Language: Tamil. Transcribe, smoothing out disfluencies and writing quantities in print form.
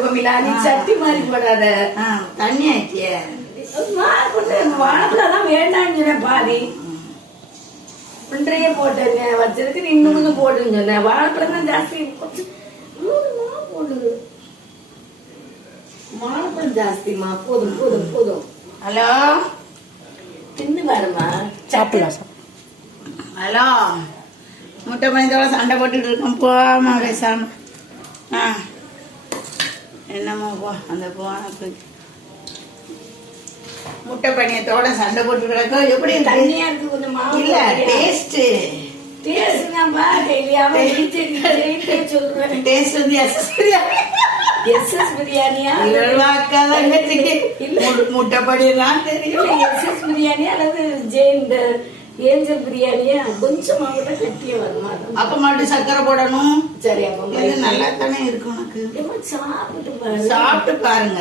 கோமிலா, நீ சட்டி மாதிரி போடாத. தண்ணி ஆயிட்டியே. வாழைப்பழம் வேண்டான்னு பாதி ஒன்றையே போட்டேங்க வச்சிருக்கு. நீ இன்னும் கொஞ்சம் போடுன்னு சொன்ன. வாழைப்பழம் தான் ஜாஸ்தி போடு. வாழைப்பழம் ஜாஸ்திமா. போதும் போதும் போதும். ஹலோ, தின்னு பாருமா. சாப்பிடலாம். ஹலோ, முட்டை பணித்தோட சண்டை போட்டுட்டு இருக்கோம். போமா பேசாம. என்னமோ போ அந்த போன முட்டை பணியத்தோட சண்டை போட்டு கிடக்கும். எப்படி தண்ணியா இருக்கு கொஞ்சம். இல்ல டேஸ்ட் சொல்றேன். டேஸ்ட் வந்து எஸ்எஸ் பிரியாணியா முட்டை பணியெல்லாம் தெரியும். எஸ்எஸ் பிரியாணி அல்லது ஜெயின் ஏஞ்சல் பிரியாணியா கொஞ்சம் மாவட்ட கட்டிய வருமா? அப்ப மட்டும் சர்க்கரை போடணும். சரி, அப்ப நல்லா தானே இருக்கு உனக்கு. சாப்பிட்டு பாருங்க.